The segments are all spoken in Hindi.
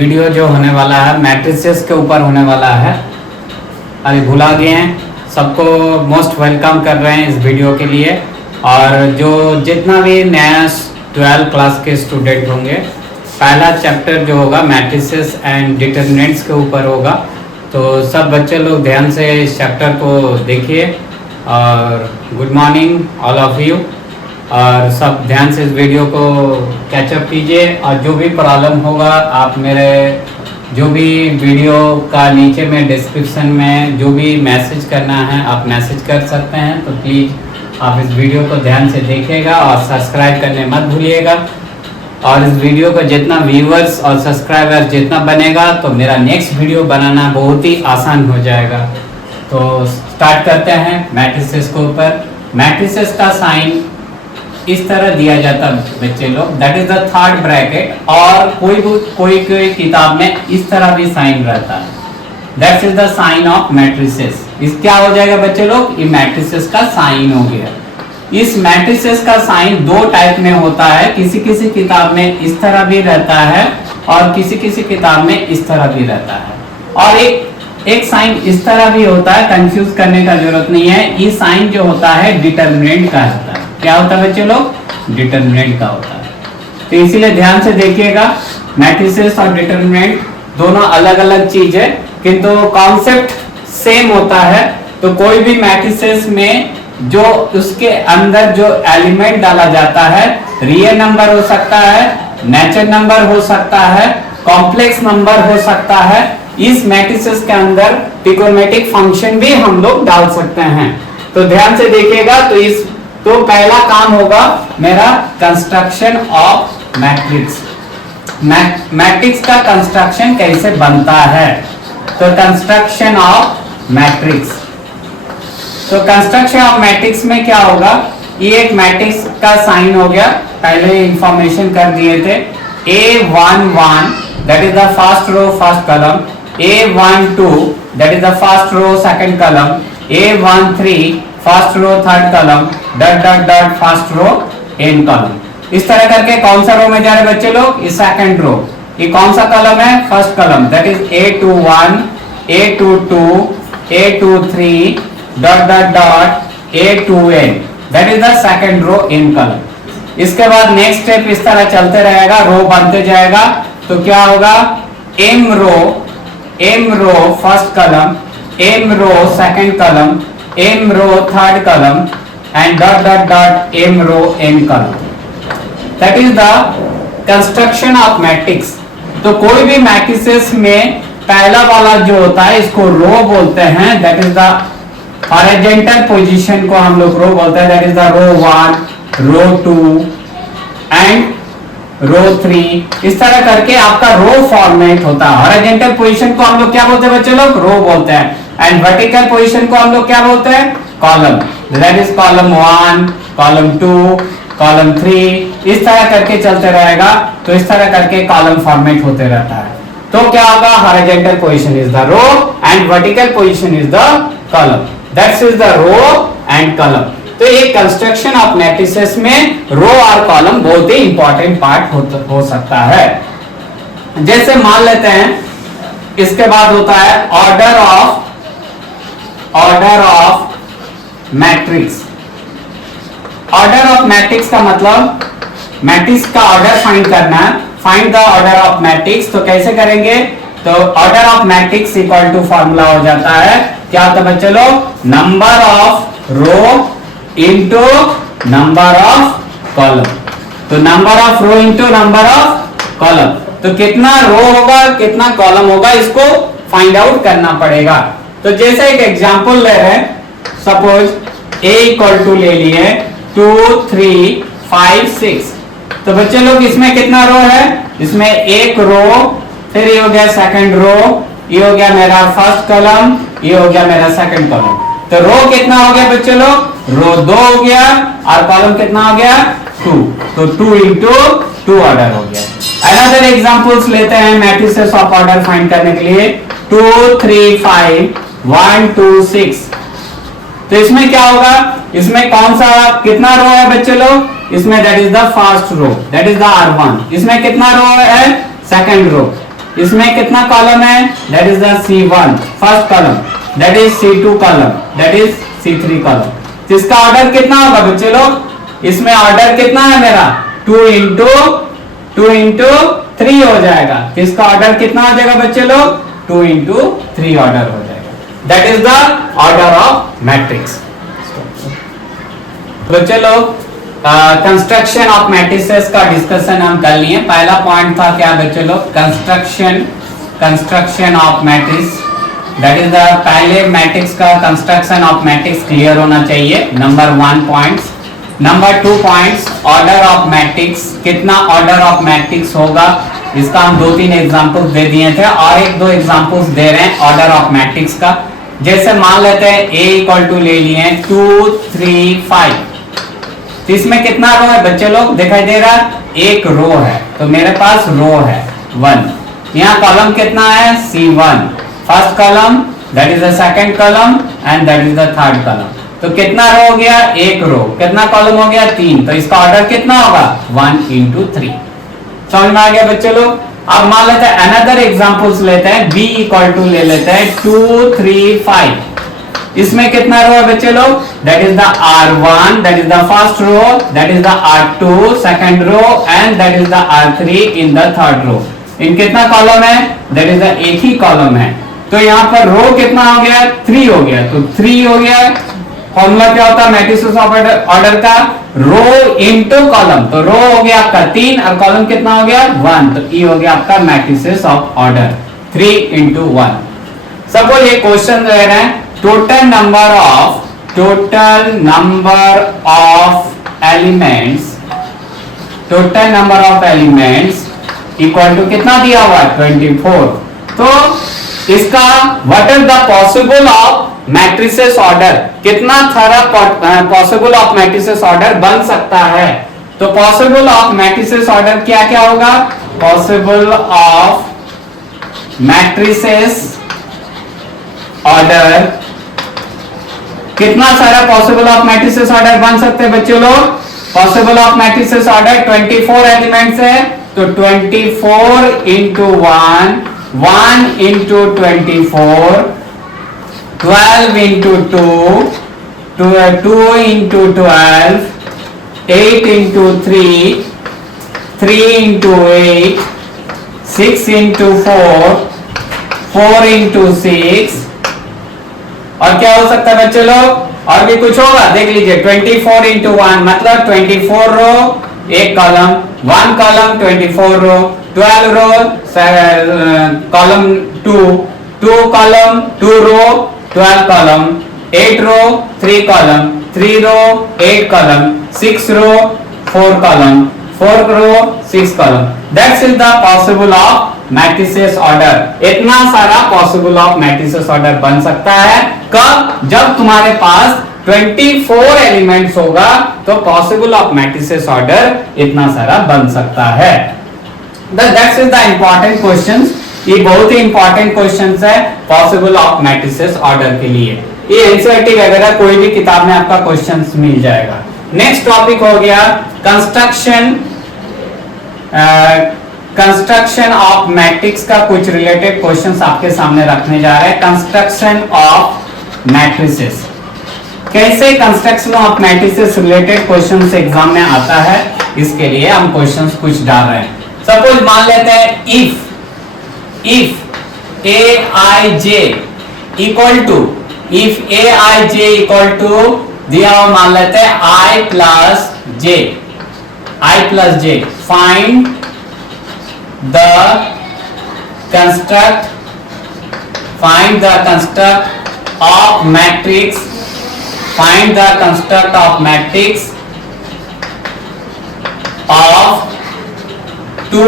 वीडियो जो होने वाला है मैट्रिसेस के ऊपर होने वाला है। अरे भुला गए हैं, सबको मोस्ट वेलकम कर रहे हैं इस वीडियो के लिए। और जो जितना भी नया 12 क्लास के स्टूडेंट होंगे, पहला चैप्टर जो होगा मैट्रिसेस एंड डिटरमिनेंट्स के ऊपर होगा। तो सब बच्चे लोग ध्यान से इस चैप्टर को देखिए। और good morning all of you. और सब ध्यान से इस वीडियो को कैचअप कीजिए। और जो भी प्रॉब्लम होगा आप मेरे जो भी वीडियो का नीचे में डिस्क्रिप्शन में जो भी मैसेज करना है आप मैसेज कर सकते हैं। तो प्लीज़ आप इस वीडियो को ध्यान से देखिएगा और सब्सक्राइब करने मत भूलिएगा। और इस वीडियो को जितना व्यूवर्स और सब्सक्राइबर्स जितना बनेगा तो मेरा नेक्स्ट वीडियो बनाना बहुत ही आसान हो जाएगा। तो स्टार्ट करते हैं मैट्रिसेस के ऊपर। मैट्रिसेस का साइन इस तरह दिया जाता है बच्चे लोग, that is the third bracket. और कोई किताब में इस तरह भी साइन रहता है, that is the sign of matrices. इस क्या हो जाएगा बच्चे लोग, ये मैट्रिसेस का साइन हो गया। इस मैट्रिसेस का साइन दो टाइप में होता है, किसी किसी किताब में इस तरह भी रहता है और किसी किसी किताब में इस तरह भी रहता है। और एक साइन इस तरह भी होता है, कंफ्यूज करने का जरूरत नहीं है। ये साइन जो होता है डिटरमिनेंट का होता है। क्या होता है बच्चे लोग, डिटरमिनेंट का होता है। तो इसीलिए ध्यान से देखिएगा, मैट्रिसेस और डिटरमिनेंट दोनों अलग अलग चीज है किंतु कॉन्सेप्ट सेम होता है। तो कोई भी मैट्रिसेस में जो उसके अंदर जो एलिमेंट डाला जाता है, रियल नंबर हो सकता है, नेचुरल नंबर हो सकता है, कॉम्प्लेक्स नंबर हो सकता है। इस मैट्रिसेस के अंदर ट्रिगोनोमेट्रिक फंक्शन भी हम लोग डाल सकते हैं। तो ध्यान से देखिएगा। तो पहला काम होगा मेरा कंस्ट्रक्शन ऑफ मैट्रिक्स। मैट्रिक्स का कंस्ट्रक्शन कैसे बनता है, तो कंस्ट्रक्शन ऑफ मैट्रिक्स। तो कंस्ट्रक्शन ऑफ मैट्रिक्स में क्या होगा, ये एक मैट्रिक्स का साइन हो गया, पहले इंफॉर्मेशन कर दिए थे। A11 that is the first row first column, A12 that is the first row second column, A13 first row third column, dot dot dot first row n column. इस तरह करके कौन सा रो में जा रहे बच्चे लोग, इस सेकंड रो। ये कौन सा कॉलम है, first column, that is A21 A22 A23 dot dot dot A2n that is the second row in column. इसके बाद नेक्स्ट स्टेप इस तरह चलते रहेगा, रो बनते जाएगा। तो क्या होगा, M row first column, M row second column, M row third column and dot dot dot M row n column. That is the construction of matrix. तो कोई भी मैट्रिसेस में पहला वाला जो होता है इसको रो बोलते हैं, that is the horizontal position को हम लोग रो बोलते हैं, that is the row 1 row 2 and row 3। इस तरह करके आपका रो फॉर्मेट होता है। हॉरिजॉन्टल पोजीशन को हम लोग क्या बोलते हैं बच्चे लोग, रो बोलते हैं। एंड वर्टिकल पोजीशन को हम लोग क्या बोलते हैं, column, that is column 1 column 2 column 3। इस तरह करके चलते रहेगा। तो इस तरह करके कॉलम फॉर्मेट होते रहता है। तो क्या होगा, horizontal position is the row and vertical position is the column, that's is the row and column. तो एक कंस्ट्रक्शन ऑफ मैट्रिसेस में रो और कॉलम बहुत ही इंपॉर्टेंट पार्ट हो सकता है। जैसे मान लेते हैं, इसके बाद होता है order of matrix. Order of matrix का मतलब मैट्रिक्स का ऑर्डर फाइंड करना है। Find the order of matrix. तो कैसे करेंगे, तो order of matrix equal to formula हो जाता है, क्या होता है बच्चे लोग, number of row into number of column. तो number of row into number of column. तो कितना रो होगा कितना कॉलम होगा, इसको फाइंड आउट करना पड़ेगा। तो जैसे एक एग्जांपल ले रहे हैं, सपोज A इक्वल टू ले लिए 2 3 5 6। तो बच्चे लोग इसमें कितना रो है, इसमें एक रो, फिर ये हो गया सेकंड रो, ये हो गया मेरा फर्स्ट कॉलम, ये हो गया मेरा सेकंड कॉलम। तो रो कितना हो गया बच्चे लोग, रो 2 हो गया और कॉलम कितना हो गया 2। तो 2 इंटू 2 ऑर्डर हो गया। अनदर एग्जांपल्स लेते हैं मैट्रिसेस ऑफ ऑर्डर फाइंड करने के लिए। 2 3 5 1 2 6। तो इसमें क्या होगा, इसमें कौन सा कितना रो है बच्चे लोग, इसमें that is the first row, that is the R1। इसमें कितना रो है, सेकंड रो। इसमें कितना कॉलम है? That is the C1 first column, that is C2 column, that is C3 column. इसका ऑर्डर कितना होगा बच्चे लोग? इसमें ऑर्डर कितना है मेरा? 2 into 3 हो जाएगा। इसका ऑर्डर कितना हो जाएगा बच्चे लोग? 2 into 3 ऑर्डर हो जाएगा। That is the order of matrix. बच्चे लोग कंस्ट्रक्शन ऑफ मैट्रिसेस का डिस्कशन हम कर लिए। पहला पॉइंट था क्या बच्चे लोग? Construction of matrix, that is the पहले मैट्रिक्स का कंस्ट्रक्शन ऑफ मैट्रिक्स क्लियर होना चाहिए। Number 1 points. Number 2 points, order of matrix, कितना ऑर्डर ऑफ मैट्रिक्स होगा इसका हम 2-3 एग्जांपल्स दे दिए थे और 1-2 एग्जांपल्स दे रहे हैं ऑर्डर ऑफ मैट्रिक्स का। जैसे मान लेते हैं A इक्वल टू ले लिए 2 3 5, तो इसमें कितना रो है बच्चे लोग? दिखाई दे रहा है एक रो है, तो मेरे पास रो है 1। यहाँ कॉलम कितना है? C1 first column, that is the second column and that is the third column. तो कितना रो हो गया? एक रो। कितना कॉलम हो गया? 3। तो इसका ऑर्डर कितना होगा? 1 into 3। समझ में आ गया बच्चे लोग? अब मान लेते हैं अनदर एग्जांपल्स लेते हैं। B इक्वल टू ले लेते हैं 2 3 5। इसमें कितना रो है बच्चे लोग? That is the R1, that is the first row, that is the R2 second row and that is the R3 in the third row. इन कितना कॉलम है? दैट इज द एक ही कॉलम है। तो यहाँ पर रो कितना हो गया? 3 हो गया। तो 3 हो गया। फॉर्मूला क्या होता है मैट्रिसेस ऑफ ऑर्डर का? रो इनटू कॉलम। तो रो हो गया आपका 3 और कॉलम कितना हो गया? 1। तो ई हो गया आपका matrices of order 3 into 1। Suppose ये क्वेश्चन दे रहे हैं total number of elements equal to कितना दिया हुआ है? 24। तो इसका what is the possible of matrices order, कितना सारा पॉसिबल ऑफ मैट्रिसेस ऑर्डर बन सकता है? तो पॉसिबल ऑफ मैट्रिसेस ऑर्डर क्या क्या होगा? पॉसिबल ऑफ मैट्रिसेस ऑर्डर, कितना सारा पॉसिबल ऑफ मैट्रिसेस ऑर्डर बन सकते हैं बच्चों लोग? Possible of matrices order 24 elements है, तो 24 into 1, 1 into 24, 12 into 2, 2 into 12, 8 into 3, 3 into 8, 6 into 4, 4 into 6। और क्या हो सकता है बच्चे लोग? और भी कुछ होगा, देख लीजिए 24 into 1 मतलब 24 रो एक column, 1 column 24 row, 12 row column 2 column 2 row 12 column, 8 row 3 column, 3 row 8 column, 6 row 4 column, 4 row 6 column. That's is the possible of matrices order. इतना सारा पॉसिबल ऑफ मैट्रिसेस ऑर्डर बन सकता है कब? जब तुम्हारे पास 24 एलिमेंट्स होगा तो पॉसिबल ऑफ मैट्रिसेस ऑर्डर इतना सारा बन सकता है। That's is the important questions. ये बहुत ही इंपॉर्टेंट क्वेश्चंस है पॉसिबल ऑफ मैट्रिसेस ऑर्डर के लिए। ये एनसीईआरटी वगैरह कोई भी किताब में आपका क्वेश्चंस मिल जाएगा। नेक्स्ट टॉपिक हो गया कंस्ट्रक्शन ऑफ मैट्रिक्स का कुछ रिलेटेड क्वेश्चंस आपके सामने रखने जा रहे हैं। कंस्ट्रक्शन ऑफ मैट्रिसेस, कैसे construction of matrices related questions exam में आता है, इसके लिए हम क्वेश्चंस कुछ डाल रहे हैं। सपोज मान लेते हैं इफ aij इक्वल टू दिया हुआ मान लेते हैं i plus j, find the construct of matrix, find the construct of matrix of 2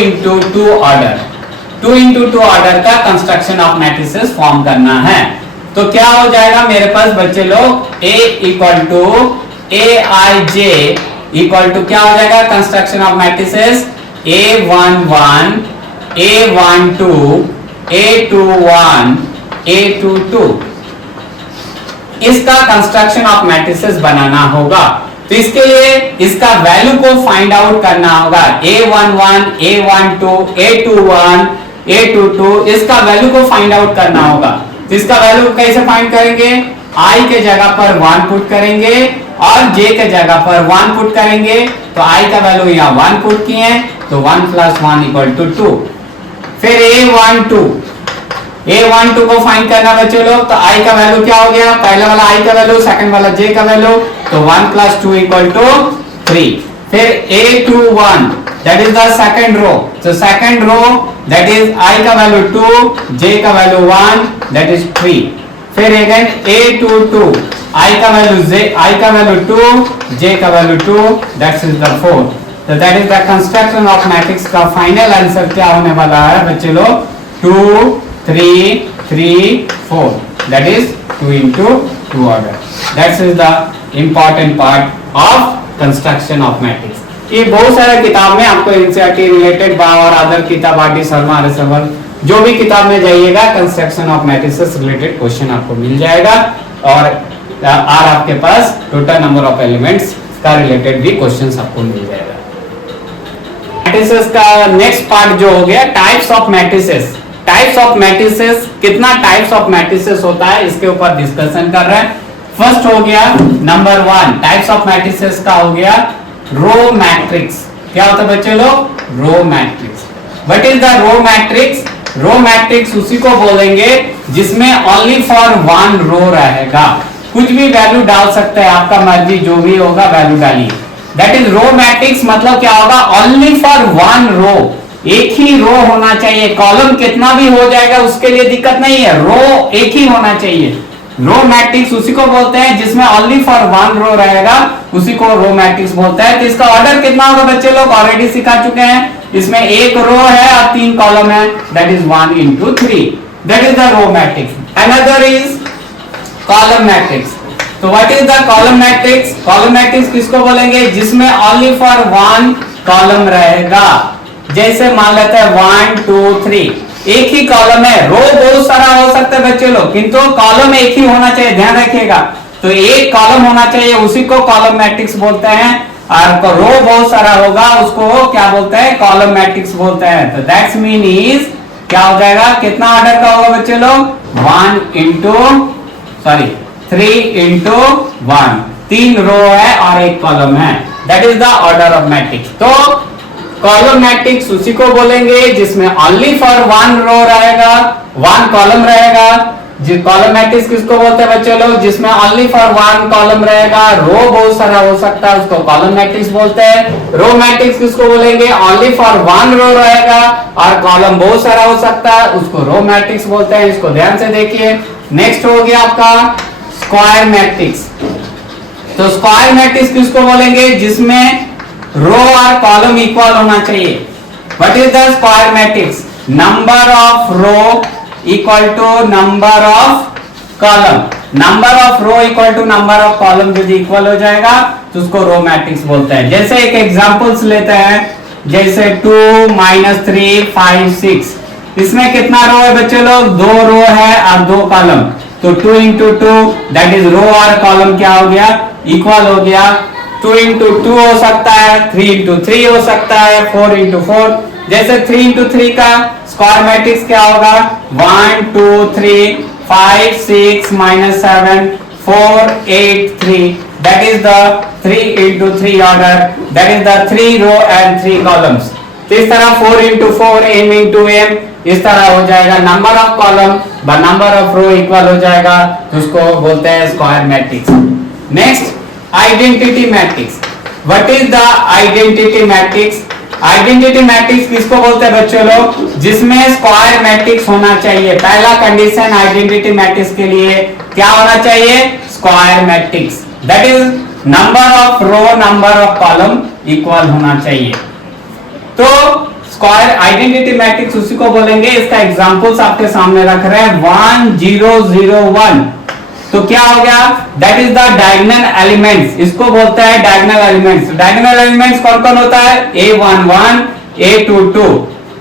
into 2 order। 2 into 2 order का कंस्ट्रक्शन ऑफ मैट्रिसेस फॉर्म करना है। तो क्या हो जाएगा मेरे पास बच्चे लोग? A equal to aij equal to क्या हो जाएगा? Construction of matrices A11, A12, A21, A22। इसका कंस्ट्रक्शन ऑफ मैट्रिसेस बनाना होगा। तो इसके लिए इसका वैल्यू को फाइंड आउट करना होगा। A11, A12, A21, A22 इसका वैल्यू को फाइंड आउट करना होगा। तो इसका वैल्यू कैसे फाइंड करेंगे? I के जगह पर 1 पुट करेंगे और J के जगह पर 1 पुट करेंगे। तो I का वैल्यू यहाँ 1 पुट किए हैं, तो 1 + 1 = 2। फिर A12 को फाइंड करना बच्चे लोग, तो I का वैल्यू क्या हो गया? पहले वाला I का वैल्यू, सेकंड वाला J का वैल्यू, तो 1 + 2 = 3। फिर A21 that is the second row, so second row that is I का वैल्यू 2, J का वैल्यू 1 that is 3। फिर अगेन A22 I का वैल्यू 2, J का वैल्यू 2 that is the 4। तो that is the construction of matrix का फाइनल आंसर क्या होने वाला है बच्चे लोग? 2 3 3 4 that is 2 into 2 order। that is the important part of construction of matrix. ये बहुत सारे किताब में आपको एनसीईआरटी रिलेटेड और अदर किताब R D Sharma, R S Agarwal, जो भी किताब में जाइएगा कंस्ट्रक्शन ऑफ मैट्रिक्स से रिलेटेड क्वेश्चन आपको मिल जाएगा और आपके पास टोटल नंबर ऑफ एलिमेंट्स का रिलेटेड भी क्वेश्चंस आपको मिल जाएगा। मैट्रिसेस का नेक्स्ट पार्ट जो हो गया types of matrices. Types of matrices, कितना टाइप्स ऑफ मैट्रिसेस होता है इसके ऊपर डिस्कशन कर रहे हैं। फर्स्ट हो गया नंबर 1 टाइप्स ऑफ मैट्रिसेस का हो गया रो मैट्रिक्स। क्या होता है बच्चे लोग? Row matrix. What is the row matrix? Row matrix उसी को बोलेंगे जिसमें ओनली फॉर 1 रो रहेगा। कुछ भी वैल्यू डाल सकते हैं, आपका मर्जी, जो भी होगा वैल्यू डालिए। That is row matrix. मतलब क्या होगा? ओनली फॉर 1 रो, एक ही रो होना चाहिए। कॉलम कितना भी हो जाएगा उसके लिए दिक्कत नहीं है, रो एक ही होना चाहिए। रो मैट्रिक्स उसी को बोलते हैं जिसमें ओनली फॉर 1 रो रहेगा, उसी को रो मैट्रिक्स बोलते हैं। तो इसका ऑर्डर कितना होगा बच्चे लोग? ऑलरेडी सिखा चुके हैं। इसमें एक रो है और 3 कॉलम है, that is 1 into 3, that is the row matrix. Another is column matrix. तो what is the column matrix? Column matrix किसको बोलेंगे? जिसमें ओनली फॉर 1 कॉलम रहेगा। जैसे मान लेते हैं 1 2 3, एक ही कॉलम है। रो बहुत सारा हो सकता है बच्चे लोग, किंतु कॉलम एक ही होना चाहिए, ध्यान रखिएगा। तो एक कॉलम होना चाहिए, उसी को कॉलम मैट्रिक्स बोलते हैं। और रो बहुत सारा होगा, उसको क्या बोलते हैं? कॉलम मैट्रिक्स बोलते हैं। तो दैट्स मीन इज क्या हो जाएगा? कितना ऑर्डर का होगा बच्चे लोग? 3 into 1, 3 रो है और एक कॉलम है, that is the order of matrix. तो कॉलम मैट्रिक्स उसी को बोलेंगे जिसमें ओनली फॉर 1 रो रहेगा, 1 कॉलम रहेगा। कॉलम मैट्रिक्स किसको बोलते हैं बच्चे लोग? जिसमें ओनली फॉर 1 कॉलम रहेगा, रो बहुत सारा हो सकता है, उसको कॉलम मैट्रिक्स बोलते हैं। रो मैट्रिक्स किसको बोलेंगे? ओनली फॉर 1 रो रहेगा और कॉलम बहुत सारा हो सकता है, उसको रो मैट्रिक्स बोलते हैं। इसको ध्यान से देखिए। नेक्स्ट हो गया आपका स्क्वायर मैट्रिक्स। तो स्क्वायर मैट्रिक्स किसको बोलेंगे? जिसमें रो और कॉलम इक्वल होना चाहिए। What is the square matrix? Number of row equal to number of column. Number of row equal to number of column यदि इक्वल हो जाएगा तो उसको रो मैट्रिक्स बोलते हैं। जैसे एक एग्जांपल्स लेते हैं, जैसे 2 - 3 5 6। इसमें कितना रो है बच्चे लोग? 2 रो है और 2 कॉलम। तो 2 into 2 दैट इज रो और कॉलम क्या हो गया? इक्वल हो गया। 2 into 2 हो सकता है, 3 into 3 हो सकता है, 4 into 4। जैसे 3 into 3 का स्क्वायर मैट्रिक्स क्या होगा? 1 2 3 5 6 - 7 4 8 3, that is the 3 into 3 order, that is the 3 row and 3 columns। तो इस तरह 4 into 4 m into m इस तरह हो जाएगा। नंबर ऑफ कॉलम ब नंबर ऑफ रो इक्वल हो जाएगा, तो उसको बोलते हैं square matrix. Next identity matrix. What is the identity matrix? Identity matrix किसको बोलते हैं बच्चों लोग? जिसमें स्क्वायर मैट्रिक्स होना चाहिए। पहला कंडीशन आइडेंटिटी मैट्रिक्स के लिए क्या होना चाहिए? Square matrix. That is number of row number of column equal होना चाहिए। तो स्क्वायर आइडेंटिटी मैट्रिक्स उसी को बोलेंगे। इसका एग्जांपल्स आपके सामने रख रहे हैं। 1 0 0 1, तो क्या हो गया? That is the diagonal elements. इसको बोलते हैं डायगोनल एलिमेंट्स। डायगोनल एलिमेंट्स कौन कौन होता है? A11 A22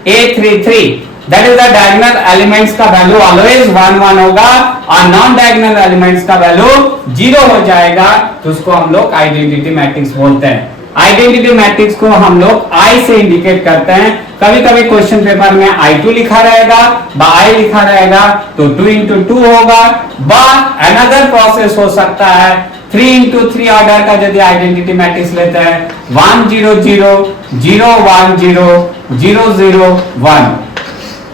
A33 that is the diagonal elements का वैल्यू ऑलवेज 1 1 होगा और नॉन डायगोनल एलिमेंट्स का वैल्यू 0 हो जाएगा, तो उसको हम लोग आइडेंटिटी मैट्रिक्स बोलते हैं। आइडेंटिटी मैट्रिक्स को हम लोग आई से इंडिकेट करते हैं। कभी कभी क्वेश्चन पेपर में I2 लिखा रहेगा, I लिखा रहेगा, तो 2 into 2 होगा। अनदर प्रोसेस हो सकता है 3 into 3 ऑर्डर का यदि आइडेंटिटी मैट्रिक्स लेते हैं 1 0 0 0 1 0 0 0 1,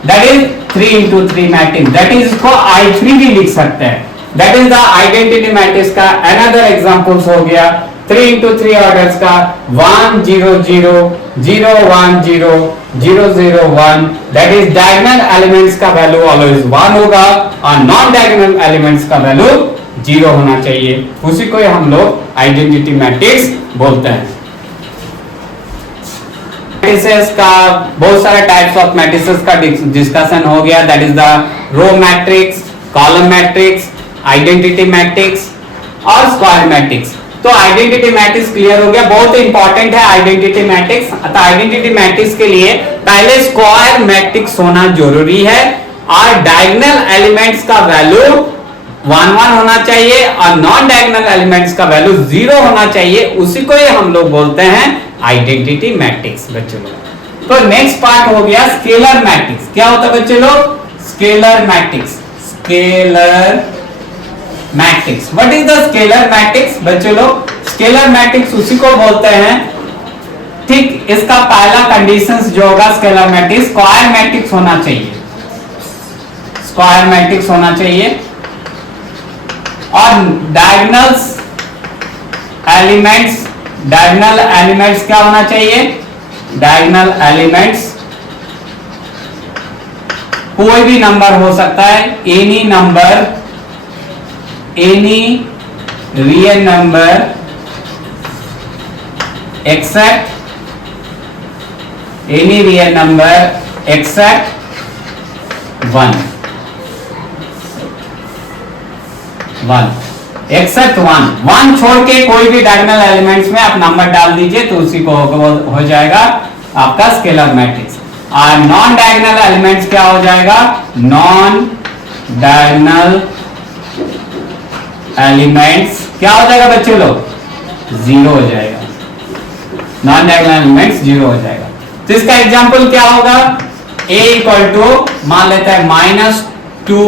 that is 3 into 3 matrix, that is इसको I3 भी लिख सकते हैं। That is the identity matrix का अनदर एग्जांपल्स हो गया 3 into 3 ऑर्डर्स का 1 0 0 0 1 0 0 0 1, दैट इज डायगोनल एलिमेंट्स का वैल्यू ऑलवेज 1 होगा और नॉन डायगोनल एलिमेंट्स का वैल्यू 0 होना चाहिए, उसी को हम लोग आइडेंटिटी मैट्रिक्स बोलते हैं। मैट्रिसेस का बहुत सारे टाइप्स ऑफ मैट्रिसेस का डिस्कशन हो गया, that is the row matrix, column matrix, identity matrix और स्क्वायर मैट्रिक्स। तो आइडेंटिटी मैट्रिक्स क्लियर हो गया, बहुत इंपॉर्टेंट है आइडेंटिटी मैट्रिक्स। तो आइडेंटिटी मैट्रिक्स के लिए पहले स्क्वायर मैट्रिक्स होना जरूरी है और डायगोनल एलिमेंट्स का वैल्यू 1 1 होना चाहिए और नॉन डायगोनल एलिमेंट्स का वैल्यू 0 होना चाहिए, उसी को ही हम लोग बोलते हैं आइडेंटिटी मैट्रिक्स बच्चों लोग। तो नेक्स्ट पार्ट हो गया स्केलर मैट्रिक्स। क्या होता है बच्चे लोग? Scalar matrix. Scalar matrix, what is the scalar matrix बच्चे लोग? स्केलर मैट्रिक्स उसी को बोलते हैं, ठीक इसका पहला कंडीशंस जो होगा स्केलर मैट्रिक्स, स्क्वायर मैट्रिक्स होना चाहिए, स्क्वायर मैट्रिक्स होना चाहिए और डायगोनल्स एलिमेंट्स, डायगोनल एलिमेंट्स क्या होना चाहिए? डायगोनल एलिमेंट्स कोई भी नंबर हो सकता है, any number, any real number except any real number except 1 except 1 छोड़ के कोई भी डायगोनल एलिमेंट्स में आप नंबर डाल दीजिए तो उसी को हो जाएगा आपका स्केलर मैट्रिक्स। और नॉन डायगोनल एलिमेंट्स क्या हो जाएगा? नॉन डायगोनल एलिमेंट्स क्या हो जाएगा बच्चे लोग? 0 हो जाएगा, नॉन डायगोनल एलिमेंट्स 0 हो जाएगा। तो इसका एग्जांपल क्या होगा? a इक्वल टू मान लेते हैं -2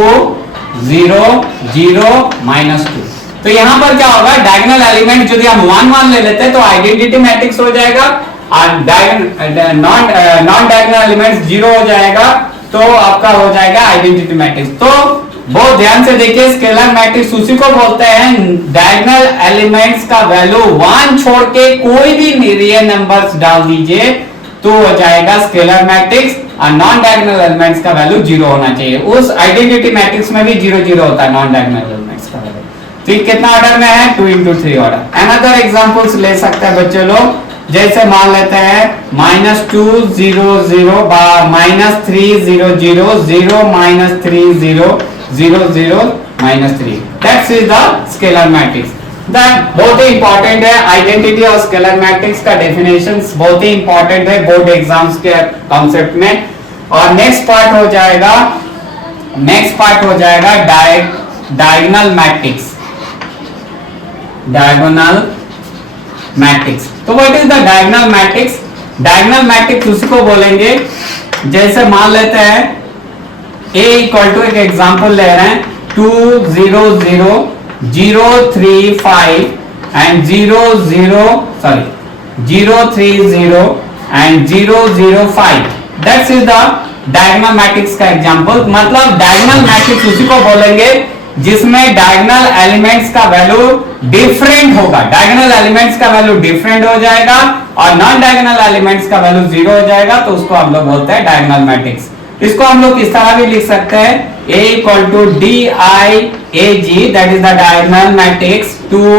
0 0 -2। तो यहां पर क्या होगा? डायगोनल एलिमेंट यदि हम 1 1 ले लेते हैं तो आइडेंटिटी मैट्रिक्स हो जाएगा और नॉन डायगोनल एलिमेंट्स 0 हो जाएगा, तो आपका हो जाएगा आइडेंटिटी मैट्रिक्स। तो बहुत ध्यान से देखिए, स्केलर मैट्रिक्स उसी को बोलते हैं डायगोनल एलिमेंट्स का वैल्यू 1 छोड़ के कोई भी रियल नंबर्स डाल दीजिए तो हो जाएगा स्केलर मैट्रिक्स और नॉन डायगोनल एलिमेंट्स का वैल्यू 0 होना चाहिए। उस आइडेंटिटी मैट्रिक्स में भी 0 0 होता है नॉन डायगोनल एलिमेंट्स का वैल्यू। तो ये कितना ऑर्डर में है? 2 into 3 ऑर्डर। अनदर एग्जांपल्स ले सकते हैं बच्चे लोग, जैसे मान लेते हैं -2 0 0 -3 0 0 0 -3 0 0 0 -3, that's is the scalar matrix. That बहुत ही इंपॉर्टेंट है, आइडेंटिटी और स्केलर मैट्रिक्स का डेफिनेशंस बहुत ही इंपॉर्टेंट है बोर्ड एग्जाम्स के कॉन्सेप्ट में। और नेक्स्ट पार्ट हो जाएगा डायगोनल मैट्रिक्स। डायगोनल मैट्रिक्स, तो what is the diagonal matrix? Diagonal matrix उसी को बोलेंगे, जैसे मान लेते हैं a इक्वल टू, एक एग्जांपल ले रहे हैं 2 0 0 0 3 5 and 0 3 0 and 0 0 5, that's is the diagonal matrix का एग्जांपल। मतलब डायगोनल मैट्रिक्स उसी को बोलेंगे जिसमें डायगोनल एलिमेंट्स का वैल्यू डिफरेंट होगा, डायगोनल एलिमेंट्स का वैल्यू डिफरेंट हो जाएगा और नॉन डायगोनल एलिमेंट्स का वैल्यू 0 हो जाएगा, तो उसको हम लोग बोलते हैं डायगोनल मैट्रिक्स। इसको हम लोग इस तरह भी लिख सकते हैं, a equal to DIAG, that is the diagonal matrix 2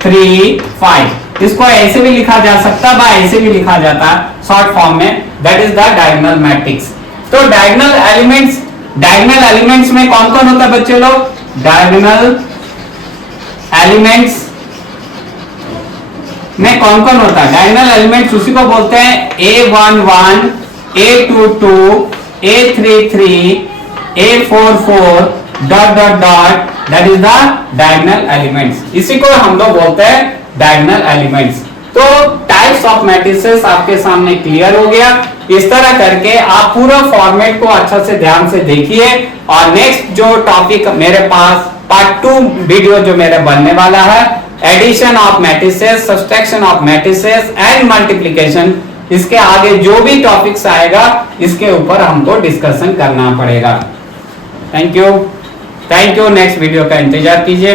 3 5। इसको ऐसे भी लिखा जा सकता है, ऐसे भी लिखा जाता है शॉर्ट फॉर्म में, that is the diagonal matrix. तो डायगोनल एलिमेंट्स में कौन कौन होता है बच्चे लोग? डायगोनल एलिमेंट्स में कौन कौन होता है? डायगोनल एलिमेंट्स उसी को बोलते हैं A11 A22 A33 A44 dot dot dot, that is the diagonal elements. इसी को हम लोग बोलते हैं डायगोनल एलिमेंट्स। तो टाइप्स ऑफ मैट्रिसेस आपके सामने क्लियर हो गया। इस तरह करके आप पूरा फॉर्मेट को अच्छा से ध्यान से देखिए, और नेक्स्ट जो टॉपिक मेरे पास पार्ट 2 वीडियो जो मेरे बनने वाला है, addition of matrices, subtraction of matrices and multiplication, इसके आगे जो भी टॉपिक्स आएगा इसके ऊपर हमको डिस्कशन करना पड़ेगा। Thank you. नेक्स्ट वीडियो का इंतजार कीजिए।